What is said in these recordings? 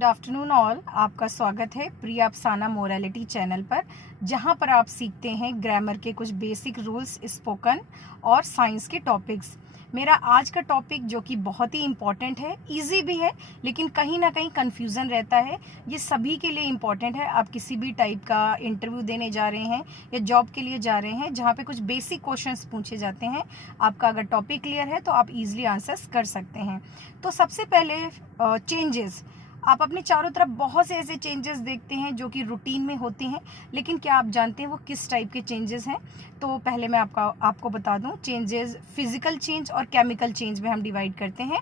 Good afternoon all. आपका स्वागत है प्रिया अफसाना मोरालिटी चैनल पर, जहां पर आप सीखते हैं ग्रामर के कुछ बेसिक रूल्स, स्पोकन और साइंस के टॉपिक्स। मेरा आज का टॉपिक जो कि बहुत ही इम्पॉर्टेंट है, इजी भी है लेकिन कहीं ना कहीं कन्फ्यूज़न रहता है। ये सभी के लिए इम्पॉर्टेंट है। आप किसी भी टाइप का इंटरव्यू देने जा रहे हैं या जॉब के लिए जा रहे हैं जहाँ पे कुछ बेसिक क्वेश्चंस पूछे जाते हैं, आपका अगर टॉपिक क्लियर है तो आप इजीली आंसर्स कर सकते हैं। तो सबसे पहले चेंजेस। आप अपने चारों तरफ बहुत से ऐसे चेंजेस देखते हैं जो कि रूटीन में होते हैं, लेकिन क्या आप जानते हैं वो किस टाइप के चेंजेस हैं? तो पहले मैं आपको बता दूं, चेंजेस फिजिकल चेंज और केमिकल चेंज में हम डिवाइड करते हैं।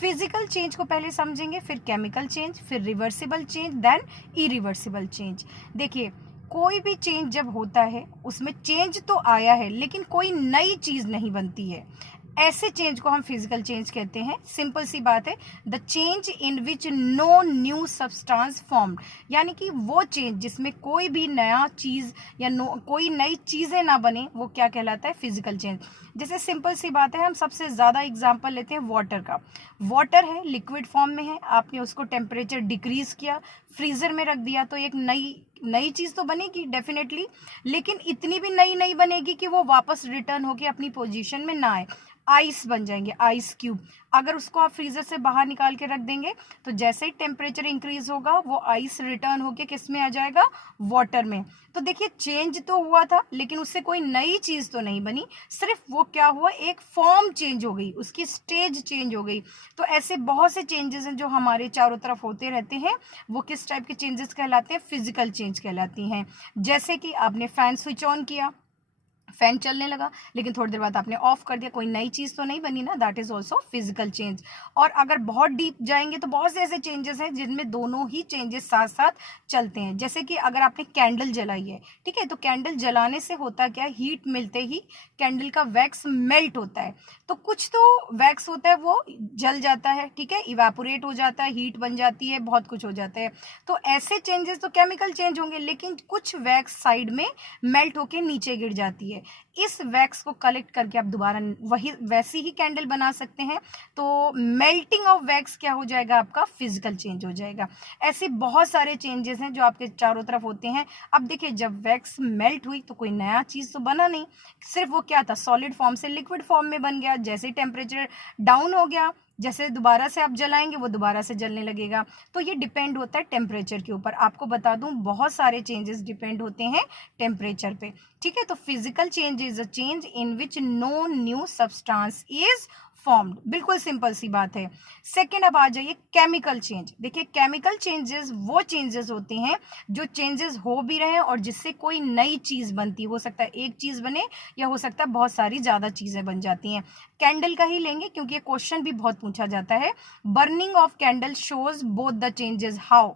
फिजिकल चेंज को पहले समझेंगे, फिर केमिकल चेंज, फिर reversible change, then irreversible change. देखिए, कोई भी चेंज जब होता है उसमें चेंज तो आया है लेकिन कोई नई चीज़ नहीं बनती है। ऐसे चेंज को हम फिजिकल चेंज कहते हैं। सिंपल सी बात है, the change in which no new substance formed, यानी कि वो चेंज जिसमें कोई भी नया चीज़ या कोई नई चीज़ें ना बने, वो क्या कहलाता है? Physical change. जैसे सिंपल सी बात है, हम सबसे ज़्यादा एग्जांपल लेते हैं वाटर का। वाटर है, लिक्विड फॉर्म में है, आपने उसको टेम्परेचर डिक्रीज किया, फ्रीज़र में रख दिया, तो एक नई नई चीज़ तो बनेगी डेफिनेटली, लेकिन इतनी भी नई नहीं बनेगी कि वो वापस रिटर्न होके अपनी पोजीशन में ना आए। आइस बन जाएंगे, आइस क्यूब। अगर उसको आप फ्रीजर से बाहर निकाल के रख देंगे तो जैसे ही टेम्परेचर इंक्रीज होगा वो आइस रिटर्न होके किस में आ जाएगा? वाटर में। तो देखिए, चेंज तो हुआ था लेकिन उससे कोई नई चीज तो नहीं बनी, सिर्फ वो क्या हुआ, एक फॉर्म चेंज हो गई, उसकी स्टेज चेंज हो गई। तो ऐसे बहुत से चेंजेस हैं जो हमारे चारों तरफ होते रहते हैं। वो किस टाइप के चेंजेस कहलाते हैं? फिजिकल चेंज कहलाती हैं। जैसे कि आपने फैन स्विच ऑन किया, फैन चलने लगा, लेकिन थोड़ी देर बाद आपने ऑफ कर दिया, कोई नई चीज तो नहीं बनी ना, that is also physical change. और अगर बहुत डीप जाएंगे तो बहुत से ऐसे चेंजेस हैं जिनमें दोनों ही चेंजेस साथ साथ चलते हैं। जैसे कि अगर आपने कैंडल जलाई है, ठीक है, तो कैंडल जलाने से होता क्या है? हीट मिलते ही कैंडल का वैक्स मेल्ट होता है, तो कुछ तो वैक्स होता है वो जल जाता है, ठीक है, इवेपोरेट हो जाता है, हीट बन जाती है, बहुत कुछ हो जाता है। तो ऐसे चेंजेस तो केमिकल चेंज होंगे, लेकिन कुछ वैक्स साइड में मेल्ट होके नीचे गिर जाती है। इस वैक्स को कलेक्ट करके आप दोबारा वही वैसी ही कैंडल बना सकते हैं। तो मेल्टिंग ऑफ वैक्स क्या हो जाएगा? आपका फिजिकल चेंज हो जाएगा। ऐसे बहुत सारे चेंजेस हैं जो आपके चारों तरफ होते हैं। अब देखिए, जब वैक्स मेल्ट हुई तो कोई नया चीज तो बना नहीं, सिर्फ वो क्या था? सॉलिड फॉर्म से लिक्विड फॉर्म में बन गया। जैसे टेम्परेचर डाउन हो गया, जैसे दोबारा से आप जलाएंगे वो दोबारा से जलने लगेगा। तो ये डिपेंड होता है टेम्परेचर के ऊपर। आपको बता दूं, बहुत सारे चेंजेस डिपेंड होते हैं टेम्परेचर पे, ठीक है। तो physical change is a change in which no new substance is formed, बिल्कुल सिंपल सी बात है। सेकेंड, अब आ जाइए केमिकल चेंज। देखिए, केमिकल चेंजेस वो चेंजेस होते हैं जो चेंजेस हो भी रहे हैं और जिससे कोई नई चीज बनती है। हो सकता है एक चीज बने या हो सकता है बहुत सारी ज्यादा चीजें बन जाती हैं। कैंडल का ही लेंगे क्योंकि ये क्वेश्चन भी बहुत पूछा जाता है। Burning of candle shows both the changes. How?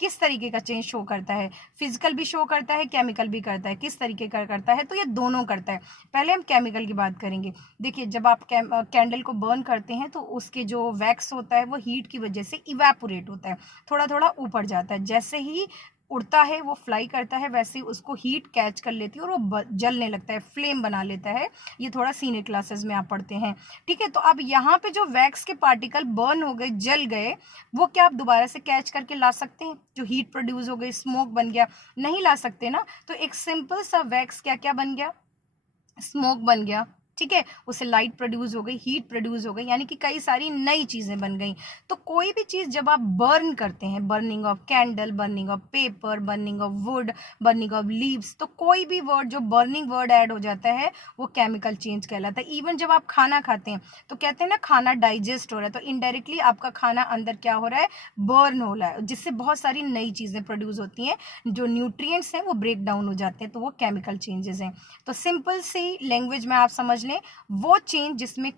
किस तरीके का चेंज शो करता है? फिजिकल भी शो करता है, केमिकल भी करता है। किस तरीके का करता है? तो ये दोनों करता है। पहले हम केमिकल की बात करेंगे। देखिए, जब आप कैंडल को बर्न करते हैं तो उसके जो वैक्स होता है वो हीट की वजह से इवेपोरेट होता है, थोड़ा थोड़ा ऊपर जाता है। जैसे ही उड़ता है, वो फ्लाई करता है, वैसे ही उसको हीट कैच कर लेती है और वो जलने लगता है, फ्लेम बना लेता है। ये थोड़ा सीनियर क्लासेस में आप पढ़ते हैं, ठीक है। तो अब यहाँ पे जो वैक्स के पार्टिकल बर्न हो गए, जल गए, वो क्या आप दोबारा से कैच करके ला सकते हैं? जो हीट प्रोड्यूस हो गई, स्मोक बन गया, नहीं ला सकते ना। तो एक सिंपल सा वैक्स क्या क्या बन गया? स्मोक बन गया, ठीक है, उससे लाइट प्रोड्यूस हो गई, हीट प्रोड्यूस हो गई, यानी कि कई सारी नई चीजें बन गई। तो कोई भी चीज जब आप बर्न करते हैं, burning of candle, burning of paper, burning of would, burning of leaves, तो कोई भी वर्ड जो बर्निंग वर्ड ऐड हो जाता है वो केमिकल चेंज कहलाता है। इवन जब आप खाना खाते हैं तो कहते हैं ना, खाना डाइजेस्ट हो रहा है, तो इनडायरेक्टली आपका खाना अंदर क्या हो रहा है? बर्न हो रहा है, जिससे बहुत सारी नई चीजें प्रोड्यूस होती हैं, जो न्यूट्रिएंट्स हैं वो ब्रेक डाउन हो जाते हैं, तो वो केमिकल चेंजेस हैं। तो सिंपल सी लैंग्वेज में आप समझ लें, वो चेंज जिसमें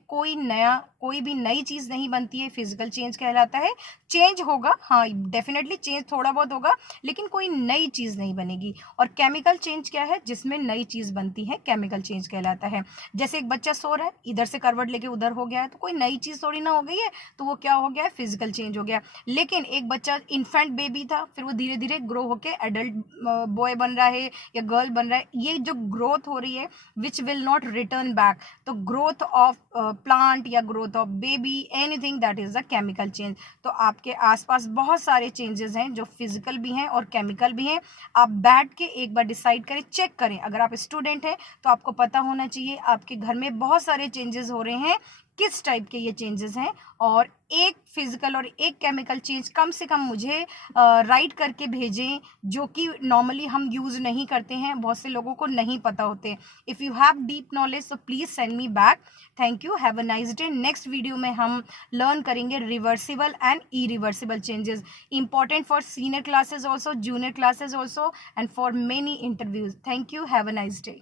कोई भी नई चीज नहीं बनती है, फिजिकल चेंज कहलाता है। चेंज होगा, हाँ डेफिनेटली चेंज थोड़ा बहुत होगा, लेकिन कोई नई चीज नहीं बनेगी। और केमिकल चेंज क्या है? जिसमें नई चीज बनती है, केमिकल चेंज कहलाता है। जैसे एक बच्चा सो रहा है, इधर से करवट लेके उधर हो गया है, तो कोई नई चीज थोड़ी ना हो गई है, तो वो क्या हो गया है? फिजिकल चेंज हो गया। लेकिन एक बच्चा इन्फेंट बेबी था, फिर वो धीरे धीरे ग्रो होके एडल्ट बॉय बन रहा है या गर्ल बन रहा है, ये जो ग्रोथ हो रही है which will not return back, तो ग्रोथ ऑफ प्लांट या growth of baby, anything that is the chemical change. तो आपके आसपास बहुत सारे चेंजेस हैं जो फिजिकल भी हैं और केमिकल भी हैं। आप बैठ के एक बार डिसाइड करें, चेक करें। अगर आप स्टूडेंट हैं तो आपको पता होना चाहिए आपके घर में बहुत सारे चेंजेस हो रहे हैं, किस टाइप के ये चेंजेस हैं, और एक फिजिकल और एक केमिकल चेंज कम से कम मुझे राइट करके भेजें, जो कि नॉर्मली हम यूज़ नहीं करते हैं, बहुत से लोगों को नहीं पता होते। If you have deep knowledge so please send me back. Thank you, have a nice day. Next video में हम लर्न करेंगे reversible and irreversible changes, important for senior classes also, junior classes also, and for many interviews. Thank you, have a nice day.